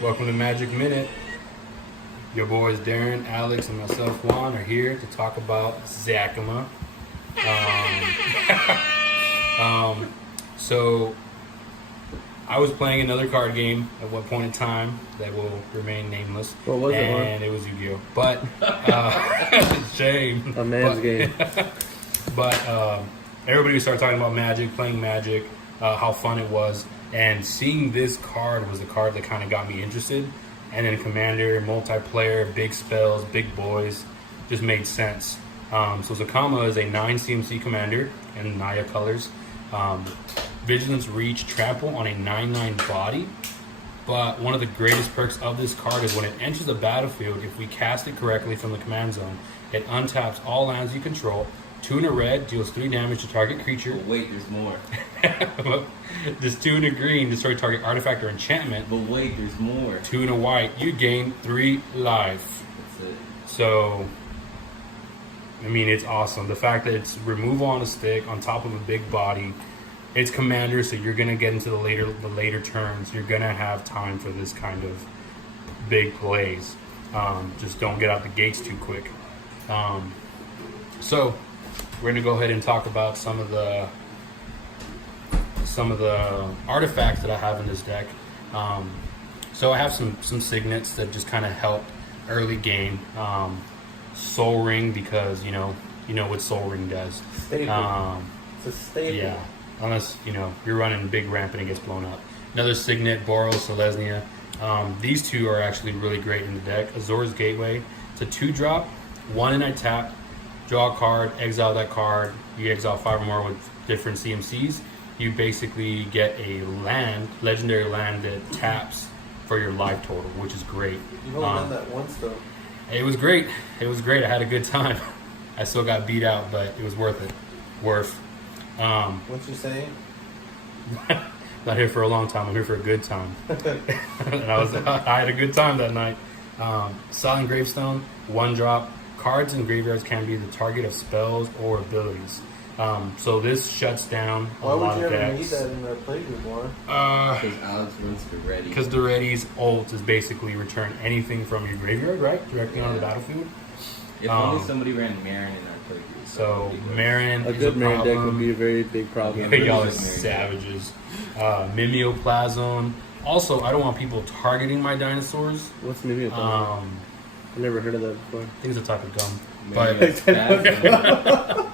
Welcome to Magic Minute. Your boys Darren, Alex, and myself, Juan, are here to talk about Zacama. So, I was playing another card game at one point in time that will remain nameless. What was it, Juan? And it was Yu-Gi-Oh! But, shame. A man's game. But everybody started talking about Magic, playing Magic, how fun it was. And seeing this card was the card that kind of got me interested. And then Commander, multiplayer, big spells, big boys, just made sense. So Zacama is a 9 CMC commander in Naya colors. Vigilance, Reach, Trample on a 9/9 body. But one of the greatest perks of this card is when it enters the battlefield, if we cast it correctly from the command zone, it untaps all lands you control. 2 in a red, deals 3 damage to target creature. But wait, there's more. Just 2 in a green, destroy target artifact or enchantment. But wait, there's more. 2 in a white, you gain 3 life. That's it. So, I mean, it's awesome. The fact that it's removal on a stick on top of a big body. It's commander, so you're gonna get into the later turns. You're gonna have time for this kind of big plays. Just don't get out the gates too quick. So we're gonna go ahead and talk about some of the artifacts that I have in this deck. So I have some signets that just kind of help early game. Soul Ring, because you know what Soul Ring does. Staple. It's a staple. Yeah, unless you're running big ramp and it gets blown up. Another signet, Boros, Selesnya. These two are actually really great in the deck. Azor's Gateway. It's a 2-drop, 1 and I tap. Draw a card, exile that card. You exile 5 or more with different CMCs. You basically get a land, legendary land that taps for your life total, which is great. You've only done that once though. It was great. It was great. I had a good time. I still got beat out, but it was worth it. What you saying? Not here for a long time. I'm here for a good time. And I had a good time that night. Silent Gravestone, 1-drop. Cards in graveyards can be the target of spells or abilities. So this shuts down a lot of decks. Why would you ever need that in a playgroup, Juan? Because Alex runs the ready. Because the Ready's ult is basically return anything from your graveyard, right? Directly on the battlefield. If only somebody ran Marin in our playgroup. So Marin A is good a Marin deck problem. would be a very big problem. Y'all are Marin savages. Mimeoplasm. Also, I don't want people targeting my dinosaurs. What's maybe a problem? I've never heard of that before. I think it's a type of gum, Marin's but bad.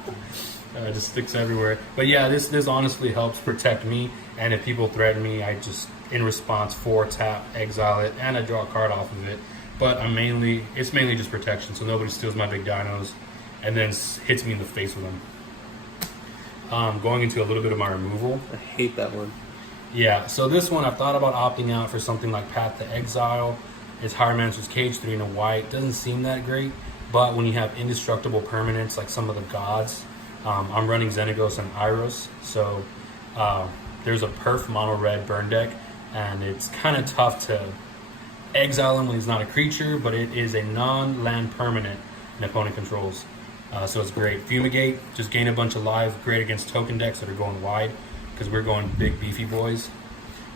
it just sticks everywhere. But yeah, this honestly helps protect me. And if people threaten me, I just in response 4-tap, exile it, and I draw a card off of it. But it's mainly just protection, so nobody steals my big dinos and then hits me in the face with them. Going into a little bit of my removal. I hate that one. Yeah, so this one I've thought about opting out for something like Path to Exile. It's Higher Manager's Cage, 3 in a white. Doesn't seem that great, but when you have indestructible permanents like some of the gods, I'm running Xenagos and Iros, so there's a perf mono red burn deck, and it's kind of tough to exile him when he's not a creature, but it is a non-land permanent an opponent controls. So it's great. Fumigate, just gain a bunch of life. Great against token decks that are going wide, because we're going big beefy boys.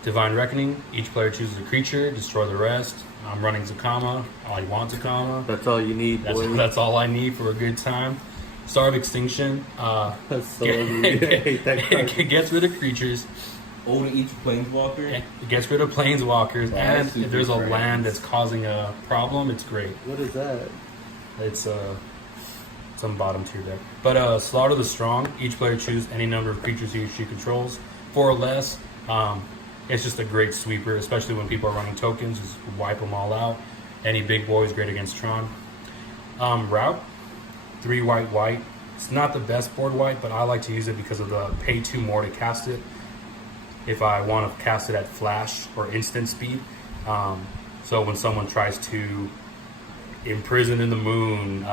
Divine Reckoning, each player chooses a creature, destroy the rest. I'm running Zacama. I want Zacama. That's all you need, boy. That's all I need for a good time. Star of Extinction. That's so ugly. I hate that card. It gets rid of creatures. To each planeswalker. It gets rid of planeswalkers, and if there's a land that's causing a problem, it's great. What is that? It's some bottom tier deck. But Slaughter the Strong. Each player chooses any number of creatures he or she controls, 4 or less. It's just a great sweeper, especially when people are running tokens. Just wipe them all out. Any big boy is great against Tron. Route, 3 white. It's not the best board white, but I like to use it because of the pay 2 more to cast it. If I want to cast it at flash or instant speed. So when someone tries to imprison in the moon,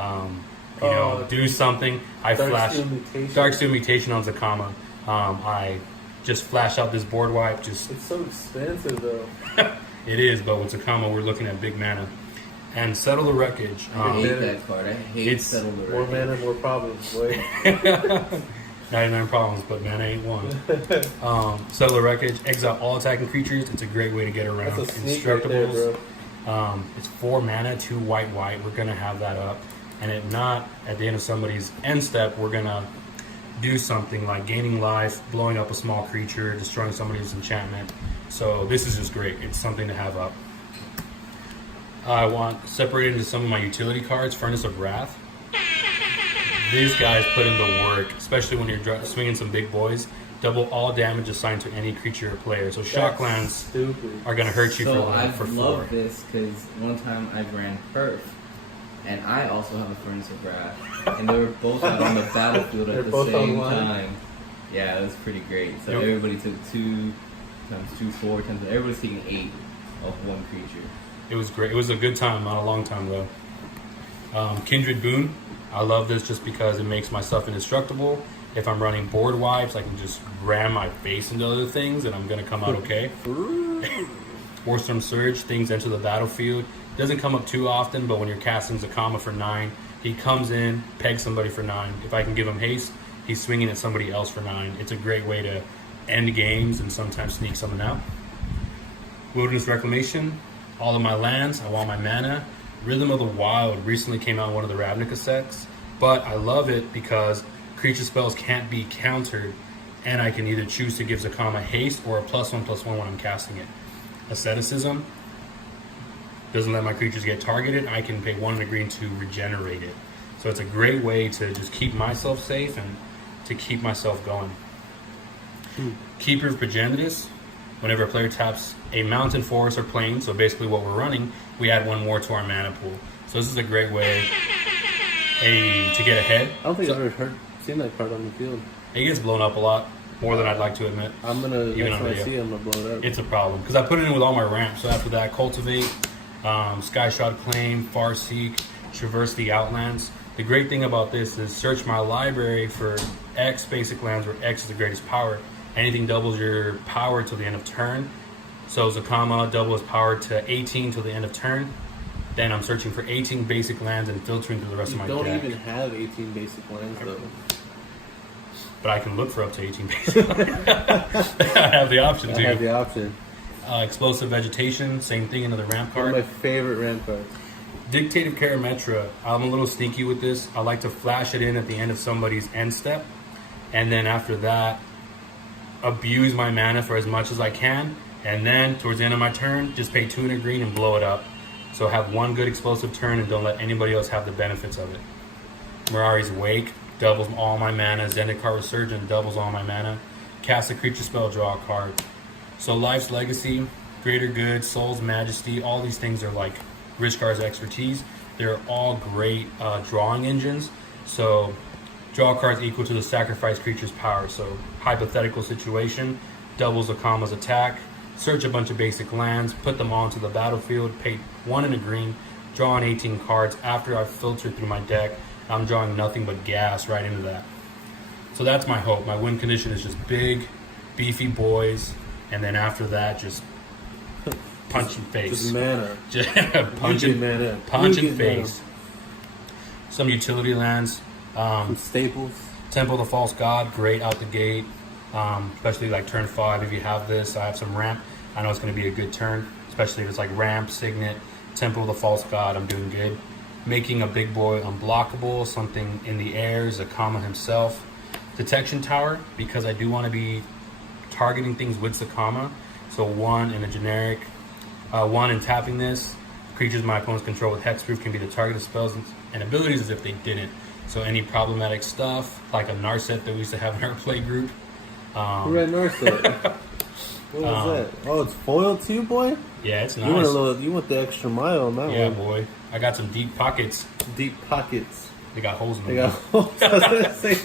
do something, I flash Darksteel Mutation on Zacama. I just flash out this board wipe. It's so expensive though. It is, but with Zacama we're looking at big mana. And Settle the Wreckage. I hate that card. I hate Settle the Wreckage. More mana, more problems, boy. 99 problems, but mana ain't one. Cellular Wreckage, exile all attacking creatures. It's a great way to get around That's a sneak right there, Instructables. bro. It's 4 mana, 2 white. We're gonna have that up, and if not, at the end of somebody's end step, we're gonna do something like gaining life, blowing up a small creature, destroying somebody's enchantment. So this is just great. It's something to have up. I want separated into some of my utility cards. Furnace of Wrath. These guys put in the work, especially when you're swinging some big boys. Double all damage assigned to any creature or player. So shock lands Stupid. are gonna hurt you So for I 4. love this because one time I ran Perf, and I also have a Furnace of Wrath, and they were both out on the battlefield They're at the both same online? time. Yeah, it was pretty great. So Yep. everybody took 2 times 2, 4 times. Everybody's taking 8 of one creature. It was great. It was a good time, not a long time though. Kindred Boon. I love this just because it makes my stuff indestructible. If I'm running board wipes, I can just ram my face into other things and I'm going to come out okay. Warstorm Surge, things enter the battlefield. Doesn't come up too often, but when you're casting Zacama for 9, he comes in, pegs somebody for 9. If I can give him haste, he's swinging at somebody else for 9. It's a great way to end games and sometimes sneak someone out. Wilderness Reclamation, all of my lands, I want my mana. Rhythm of the Wild recently came out in one of the Ravnica sets, but I love it because creature spells can't be countered, and I can either choose to give Zacama haste or a +1/+1 when I'm casting it. Asceticism doesn't let my creatures get targeted. I can pay 1 and a green to regenerate it. So it's a great way to just keep myself safe and to keep myself going. Keeper of Progenitus. Whenever a player taps a mountain, forest, or plain, so basically what we're running, we add 1 more to our mana pool. So this is a great way to get ahead. I don't think I've ever seen that card on the field. It gets blown up a lot, more than I'd like to admit. I'm gonna, Even next on time I video. see it, I'm gonna blow it up. It's a problem, because I put it in with all my ramps. So after that, Cultivate, Skyshot Claim, Farseek, Traverse the Outlands. The great thing about this is search my library for X basic lands where X is the greatest power. Anything doubles your power till the end of turn. So Zacama doubles power to 18 till the end of turn. Then I'm searching for 18 basic lands and filtering through the rest You of my don't deck. even have 18 basic lands though. But I can look for up to 18 basic lands. I have the option I have to. the option. Explosive Vegetation, same thing, another ramp One of my card. favorite ramp cards. Dictative Karametra, I'm a little sneaky with this. I like to flash it in at the end of somebody's end step. And then after that, abuse my mana for as much as I can. And then towards the end of my turn, just pay 2 and a green and blow it up. So have 1 good explosive turn and don't let anybody else have the benefits of it. Mirari's Wake doubles all my mana. Zendikar Resurgent doubles all my mana. Cast a creature spell, draw a card. So Life's Legacy, Greater Good, Soul's Majesty, all these things are like Rishkar's expertise. They're all great drawing engines. So draw cards equal to the sacrifice creature's power. So hypothetical situation, doubles Akama's attack, search a bunch of basic lands, put them onto the battlefield, pay 1 and a green, draw on 18 cards. After I've filtered through my deck, I'm drawing nothing but gas right into that. So that's my hope. My win condition is just big, beefy boys, and then after that, just punch in face. Just mana. Just Punch punch mana. in You get face. Some utility lands. Some staples. Temple of the False God, great out the gate. Especially like turn 5 if you have this. I have some ramp. I know it's going to be a good turn. Especially if it's like ramp, signet, Temple of the False God. I'm doing good. Making a big boy unblockable. Something in the air. Zacama himself. Detection Tower, because I do want to be targeting things with Zacama. So 1 in a generic. 1 in tapping this. Creatures my opponents control with hexproof can be the target of spells and abilities as if they didn't. So any problematic stuff, like a Narset that we used to have in our play group. Who read Narset? What was that? Oh, it's foiled too, boy? Yeah, it's You went, nice. you went the extra mile on that Yeah, one. boy. I got some deep pockets. Deep pockets. They got holes in them. They got holes. I was gonna say.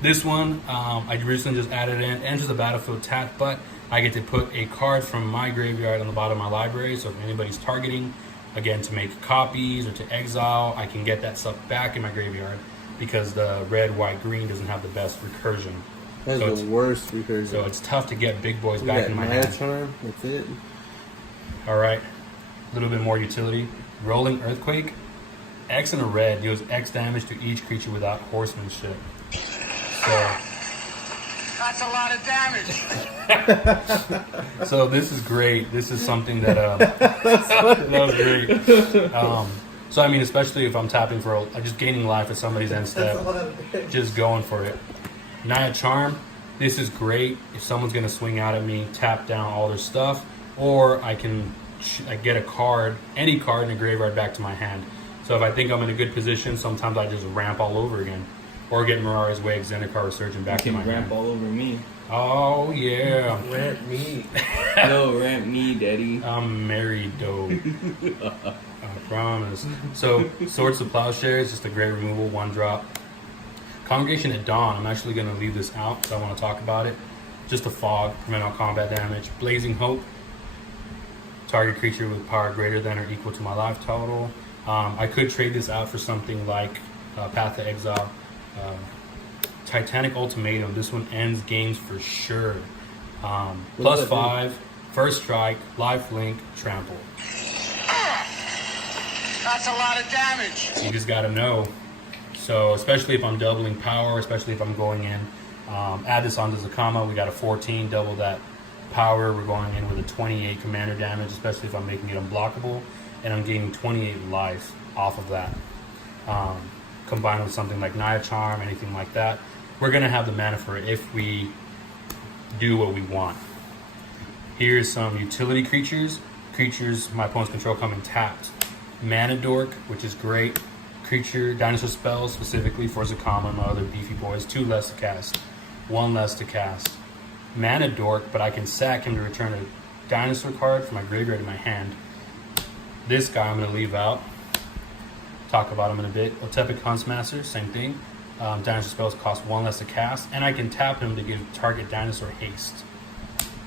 This one, I recently just added in. Enters the battlefield tapped, but I get to put a card from my graveyard on the bottom of my library. So if anybody's targeting, again, to make copies or to exile, I can get that stuff back in my graveyard because the red, white, green doesn't have the best recursion. That's So the worst recursion. So it's tough to get big boys We back got in my Mad hand. Charm. That's it. All right, a little bit more utility. Rolling Earthquake. X and a red deals X damage to each creature without horsemanship. So That's a lot of damage. So this is great. This is something that that was great. So I mean, especially if I'm tapping for just gaining life at somebody's end step, just going for it. Naya Charm. This is great if someone's gonna swing out at me, tap down all their stuff, or I can get a card, any card in the graveyard back to my hand. So if I think I'm in a good position, sometimes I just ramp all over again, or get Mirari's Wake, Zendikar Resurgent back to my ramp hand. all over me. Oh yeah. Rant me. No, ramp me, daddy. I'm married, though. I promise. So, Swords to Plowshares, just a great removal, 1-drop. Congregation at Dawn, I'm actually going to leave this out because I want to talk about it. Just a fog, prevent all combat damage. Blazing Hope, target creature with power greater than or equal to my life total. I could trade this out for something like Path to Exile. Titanic Ultimatum, this one ends games for sure. Plus 5, first strike, life link, trample. That's a lot of damage. You just gotta know. So especially if I'm doubling power, especially if I'm going in, add this onto Zacama, we got a 14, double that power. We're going in with a 28 commander damage, especially if I'm making it unblockable, and I'm gaining 28 life off of that. Combined with something like Naya Charm, anything like that, we're gonna have the mana for it if we do what we want. Here's some utility creatures. Creatures my opponent's control coming tapped. Mana Dork, which is great. Creature dinosaur spells specifically for Zacama and my other beefy boys. 2 less to cast, 1 less to cast. Mana Dork, but I can sack him to return a dinosaur card from my graveyard to my hand. This guy I'm gonna leave out. Talk about him in a bit. Otepic Huntsmaster, same thing. Dinosaur spells cost 1 less to cast, and I can tap him to give target dinosaur haste.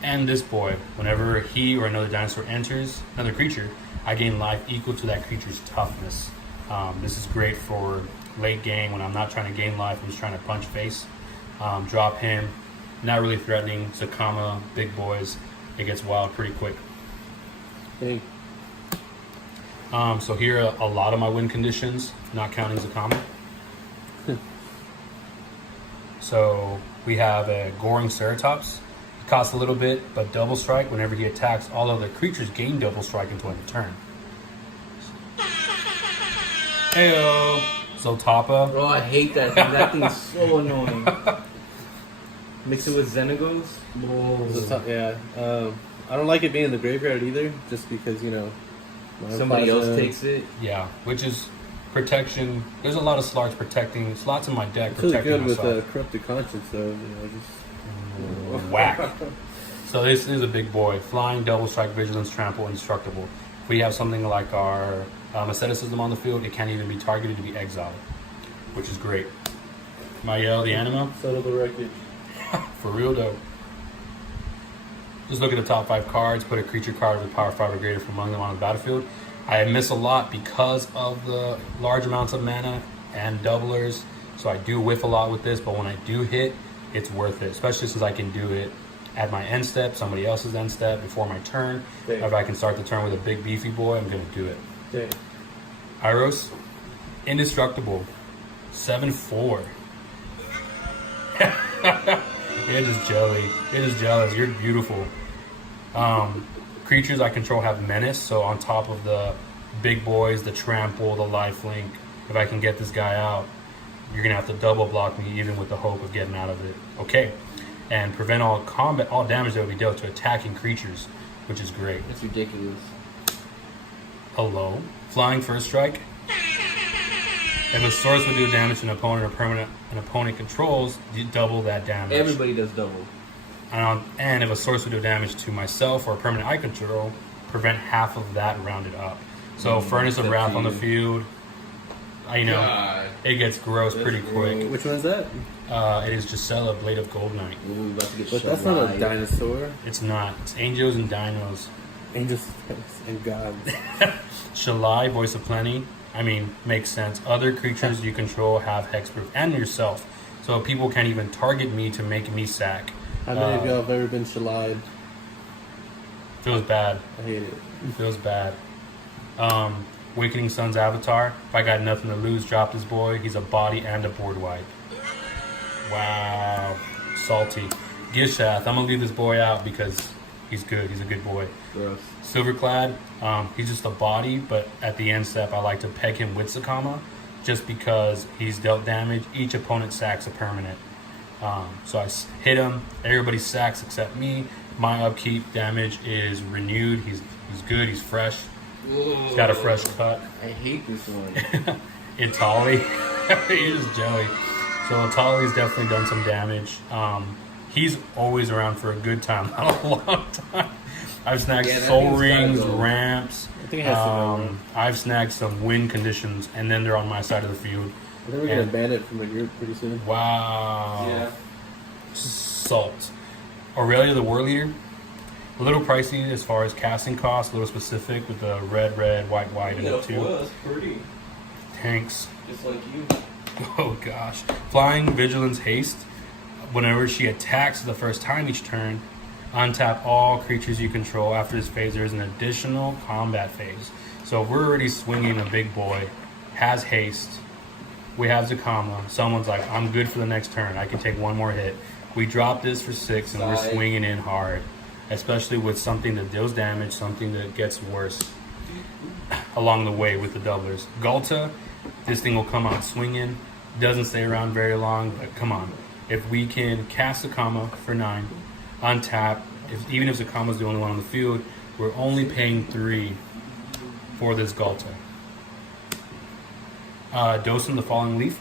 And this boy, whenever he or another dinosaur enters, another creature, I gain life equal to that creature's toughness. This is great for late game when I'm not trying to gain life, I'm just trying to punch face. Drop him, not really threatening. Zacama, big boys, it gets wild pretty quick. Hey. So here are a lot of my win conditions, not counting Zacama. So we have a Goring Ceratops. It costs a little bit, but double strike. Whenever he attacks, all other creatures gain double strike until end of turn. Heyo! Zotapa. Oh, I hate that thing. That thing's so annoying. Mix it with Xenagos. Yeah. I don't like it being in the graveyard either, just because, Somebody else takes it. Yeah, which is protection. There's a lot of Slarks protecting. Slots in my deck It's really protecting good myself. with Corrupted Conscience, though. Whack. So this is a big boy. Flying, double strike, vigilance, trample, indestructible. If we have something like our asceticism on the field, it can't even be targeted to be exiled, which is great. Mael, the Anima, Settle the wreckage. for real though. Just look at the top 5 cards, put a creature card with power 5 or greater from among them on the battlefield. I miss a lot because of the large amounts of mana and doublers, so I do whiff a lot with this, but when I do hit, it's worth it, especially since I can do it at my end step, somebody else's end step, before my turn. Dang. If I can start the turn with a big beefy boy, I'm going to do it. Dang. Iros, indestructible, 7/4. It is jelly. It is jealous. You're beautiful. Creatures I control have menace, so on top of the big boys, the trample, the lifelink, if I can get this guy out, you're gonna have to double block me, even with the hope of getting out of it. Okay, and prevent all damage that will be dealt to attacking creatures, which is great. It's ridiculous. Hello, flying first strike. If a source would do damage to an opponent or permanent an opponent controls, you double that damage. Everybody does double. And if a source would do damage to myself or a permanent I control, prevent half of that rounded up. So Furnace of Wrath on the field, God. it gets gross pretty quick. Which one's that? It is Gisela, Blade of Gold Knight. Ooh, about to get But shut that's not a live. dinosaur. It's not. It's Angels and Dinos. Angels and gods. Shalai, Voice of Plenty. Makes sense. Other creatures you control have hexproof, and yourself. So people can't even target me to make me sack. How many of y'all have ever been shallied? Feels bad. I hate it. Feels bad. Awakening Sun's Avatar. If I got nothing to lose, drop this boy. He's a body and a board wipe. Wow. Salty. Gishath. I'm going to leave this boy out because he's good. He's a good boy. Gross. Silverclad. He's just a body, but at the end step, I like to peg him with Zacama just because he's dealt damage. Each opponent sacks a permanent. So I hit him. Everybody sacks except me. My upkeep damage is renewed. He's good. He's fresh. He's got a fresh cut. I hate this one. Itali. He's just jelly. So Itali's definitely done some damage. He's always around for a good time, not a long time. I've snagged soul rings, ramps. I think it has to go. I've snagged some win conditions, and then they're on my side of the field. I think we're gonna ban it from the group pretty soon. Wow. Yeah. Salt. Aurelia, the war leader. A little pricey as far as casting costs, a little specific with the red, white, and Yeah, two. that's pretty. Tanks. Just like you. Oh gosh. Flying, vigilance, haste. Whenever she attacks the first time each turn, untap all creatures you control. After this phase, there is an additional combat phase. So if we're already swinging a big boy, has haste, we have Zacama, someone's like, I'm good for the next turn, I can take one more hit. We drop this for 6 and we're Side. swinging in hard. Especially with something that deals damage, something that gets worse along the way with the doublers. Galta, this thing will come out swinging. Doesn't stay around very long, but come on. If we can cast Zacama for 9, untap, even if Zacama's the only one on the field, we're only paying 3 for this Galta. Dosen the Falling Leaf.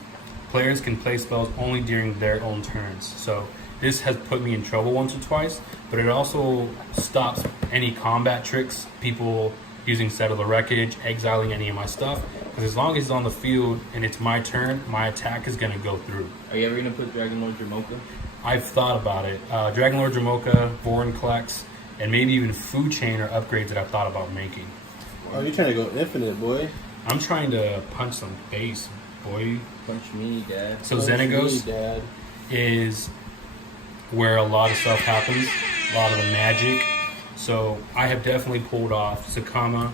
Players can play spells only during their own turns. So this has put me in trouble once or twice, but it also stops any combat tricks, people using Settle the Wreckage, exiling any of my stuff. Because as long as it's on the field and it's my turn, my attack is going to go through. Are you ever gonna put Dragon Lord Jamoka? I've thought about it. Dragon Lord Jamoka, Vorinclex, and maybe even Food Chain are upgrades that I've thought about making. Oh, you're trying to go infinite, boy. I'm trying to punch some base, boy. Punch me, Dad. So Punch Xenagos me, Dad. is where a lot of stuff happens, a lot of the magic. So I have definitely pulled off Zacama,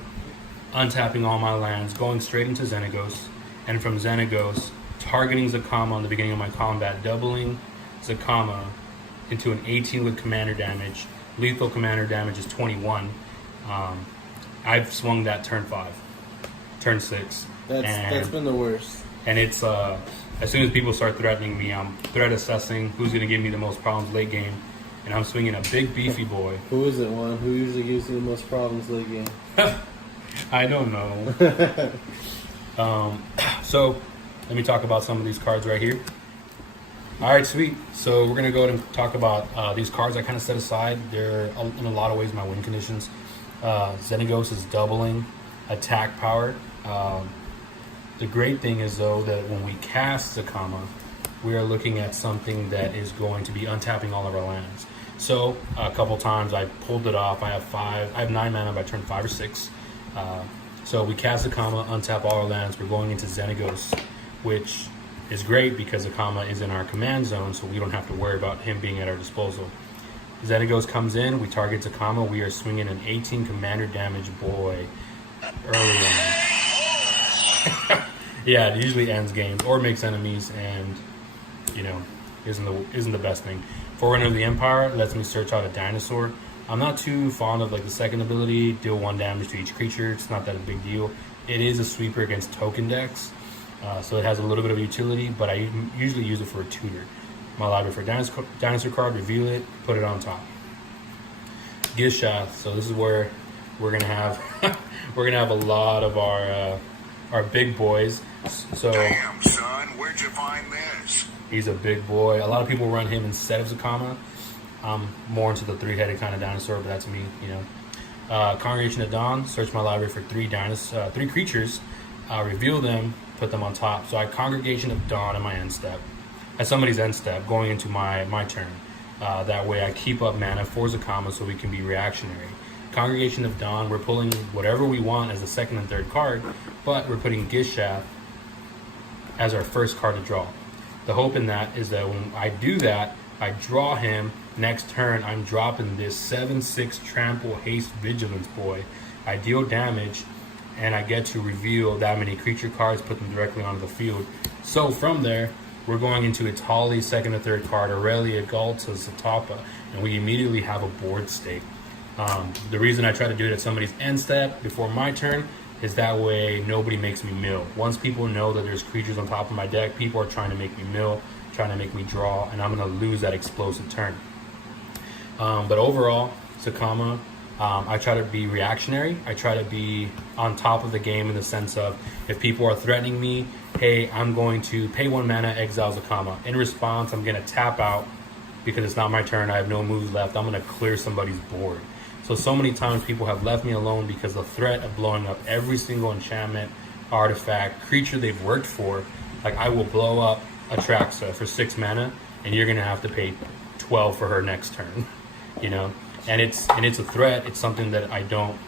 untapping all my lands, going straight into Xenagos, and from Xenagos, targeting Zacama on the beginning of my combat, doubling Zacama into an 18 with commander damage. Lethal commander damage is 21. I've swung that turn 5, turn 6. That's been the worst. And it's as soon as people start threatening me, I'm threat assessing who's going to give me the most problems late game, and I'm swinging a big beefy boy. Who is it, Juan? Who usually gives you the most problems late game? I don't know. So let me talk about some of these cards right here. All right, sweet. So we're gonna go ahead and talk about these cards I kind of set aside. They're in a lot of ways my win conditions. Xenagos is doubling attack power. The great thing is, though, that when we cast Zacama, we are looking at something that is going to be untapping all of our lands. So a couple times I pulled it off. I have 9 mana by turn 5 or 6. So we cast Zacama, untap all our lands. We're going into Xenagos, which is great because Zacama is in our command zone, so we don't have to worry about him being at our disposal. Xenagos comes in, we target Zacama. We are swinging an 18 commander damage boy early on. Yeah, it usually ends games or makes enemies, and isn't the best thing. Forerunner of the Empire lets me search out a dinosaur. I'm not too fond of the second ability, deal 1 damage to each creature. It's not that a big deal. It is a sweeper against token decks, so it has a little bit of utility, but I usually use it for a tutor. My library for dinosaur card, reveal it, put it on top. Gishath. So this is where we're gonna have a lot of our big boys. So Damn, son, where'd you find this? he's a big boy. A lot of people run him instead of Zacama. I'm more into the 3-headed kind of dinosaur, but that's me, Congregation of Dawn. Search my library for 3 creatures, reveal them, put them on top. So I have Congregation of Dawn in my end step, at somebody's end step, going into my turn. That way I keep up mana for Zacama so we can be reactionary. Congregation of Dawn, we're pulling whatever we want as the second and third card, but we're putting Gishath as our first card to draw. The hope in that is that when I do that, I draw him. Next turn, I'm dropping this 7/6 trample haste vigilance boy. I deal damage, and I get to reveal that many creature cards, put them directly onto the field. So from there, we're going into Itali, second or third card, Aurelia, Galta, Zatapa, and we immediately have a board state. The reason I try to do it at somebody's end step before my turn is that way nobody makes me mill. Once people know that there's creatures on top of my deck, people are trying to make me mill, trying to make me draw, and I'm going to lose that explosive turn. But overall, Zacama, I try to be reactionary. I try to be on top of the game in the sense of if people are threatening me, hey, I'm going to pay 1 mana, exile Zacama. In response, I'm going to tap out because it's not my turn. I have no moves left. I'm going to clear somebody's board. So many times people have left me alone because the threat of blowing up every single enchantment, artifact, creature they've worked for. Like, I will blow up Atraxa for 6 mana, and you're going to have to pay 12 for her next turn, you know? And it's a threat. It's something that I don't,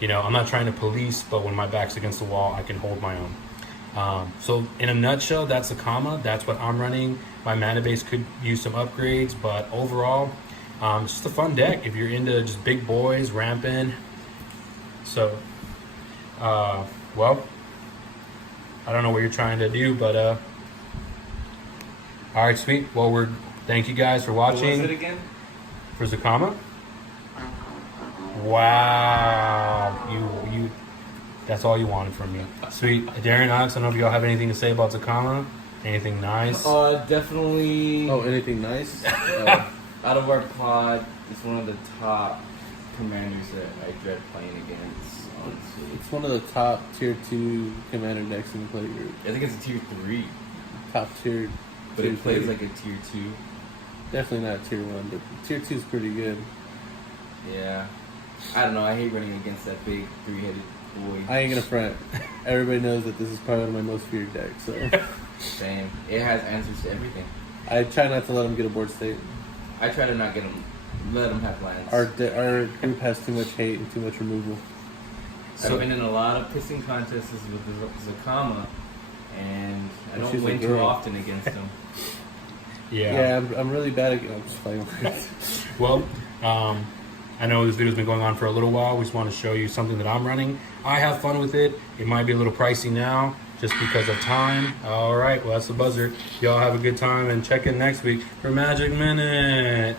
you know, I'm not trying to police, but when my back's against the wall, I can hold my own. So in a nutshell, that's Zacama. That's what I'm running. My mana base could use some upgrades, but overall, it's just a fun deck if you're into just big boys, ramping. So, well, I don't know what you're trying to do, but all right, sweet. Well, thank you guys for watching. What was it again? For Zacama. Wow, you. That's all you wanted from me. Sweet. Darren, Alex, I don't know if y'all have anything to say about Zacama. Anything nice? Definitely. Oh, anything nice? Out of our pod, it's one of the top commanders that I dread playing against. Honestly, It's one of the top tier 2 commander decks in the play group. I think it's a tier 3, Top tier. but tier it plays 3. like a tier 2. Definitely not tier 1, but tier 2 is pretty good. Yeah, I don't know. I hate running against that big 3-headed boy. I ain't gonna front. Everybody knows that this is probably one of my most feared decks, so Same. It has answers to everything. I try not to let them get a board state. I try to not let them have lands. Our group has too much hate and too much removal. I've been in a lot of pissing contests with Zacama, and I Well, don't she's a win too girl. often against them. Yeah, I'm really bad at. I'm just playing with it. Well, I know this video's been going on for a little while. We just want to show you something that I'm running. I have fun with it. It might be a little pricey now just because of time. All right, well, that's the buzzer. Y'all have a good time and check in next week for Magic Minute.